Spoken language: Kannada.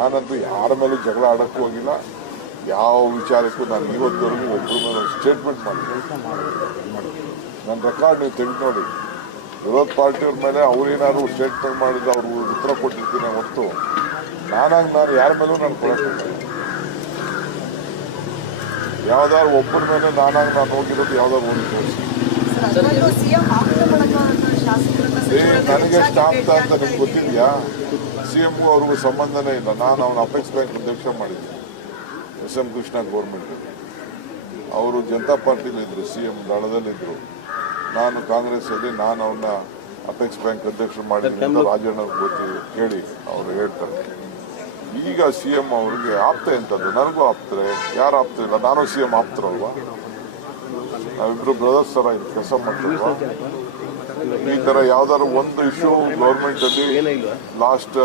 ನಾನಂತೂ ಯಾರ ಮೇಲೂ ಜಗಳ ಆಡೋಕ್ಕೂ ಹೋಗಿಲ್ಲ. ಯಾವ ವಿಚಾರಕ್ಕೂ ನಾನು ಇವತ್ತವರೆಗೂ ಒಬ್ಬರ ಮೇಲೆ ಸ್ಟೇಟ್ಮೆಂಟ್ ಮಾಡಿಲ್ಲ. ನನ್ನ ರೆಕಾರ್ಡ್ ನೀವು ತೆಗೆದು ನೋಡಿ. ವಿರೋಧ ಪಾರ್ಟಿಯವ್ರ ಮೇಲೆ ಅವ್ರೇನಾದ್ರು ಸ್ಟೇಟ್ಮೆಂಟ್ ಮಾಡಿದ್ರೆ ಅವ್ರು ಉತ್ತರ ಕೊಟ್ಟಿರ್ತೀನಿ ಹೊರತು ನಾನು ಯಾರ ಮೇಲೂ ನಾನು ಕೊಡೋಕ್ಕಿಲ್ಲ. ಯಾವ್ದಾದ್ರು ಒಬ್ಬರ ಮೇಲೆ ನಾನು ಹೋಗಿರೋದು ಯಾವ್ದಾದ್ರು ಒಂದು ತೋರಿಸಿ. ನನಗೆ ಎಷ್ಟು ಆಗ್ತಾ ಅಂತ ನಿಮ್ಗೆ ಗೊತ್ತಿದೆಯಾ? CMಗೂ ಅವ್ರಿಗೂ ಸಂಬಂಧನೇ ಇಲ್ಲ. ನಾನು ಅವನ ಅಪೆಕ್ಸ್ ಬ್ಯಾಂಕ್ ಅಧ್ಯಕ್ಷ ಮಾಡಿದ್ದೆ. SM ಕೃಷ್ಣ ಗೌರ್ಮೆಂಟ್ ಅವರು ಜನತಾ ಪಾರ್ಟಿಲಿದ್ದರು, CM ದಳದಲ್ಲಿದ್ದರು. ನಾನು ಕಾಂಗ್ರೆಸ್ಸಲ್ಲಿ ನಾನು ಅವನ್ನ ಅಪೆಕ್ಸ್ ಬ್ಯಾಂಕ್ ಅಧ್ಯಕ್ಷ ಮಾಡಿದ್ದೀನಿ ಅಂತ ರಾಜಣ್ಣ ಗೊತ್ತಿದೆ, ಕೇಳಿ ಅವರು ಹೇಳ್ತಾರೆ. ಈಗ CM ಅವ್ರಿಗೆ ಆಪ್ತೆ ಅಂತದ್ದು, ನನಗೂ ಆಪ್ತಾರೆ. ಯಾರು ಆಪ್ತ ಇಲ್ಲ? ನಾನು CM ಆಪ್ತರಲ್ವಾ? ನಾವಿಬ್ರು ಬ್ರದರ್ಸ್ ಥರ ಇದು ಕೆಲಸ ಮಾಡ್ತೀವಲ್ವಾ? ಈ ಥರ ಯಾವ್ದಾದ್ರು ಒಂದು ಇಶ್ಯೂ ಗೌರ್ಮೆಂಟಲ್ಲಿ ಲಾಸ್ಟ್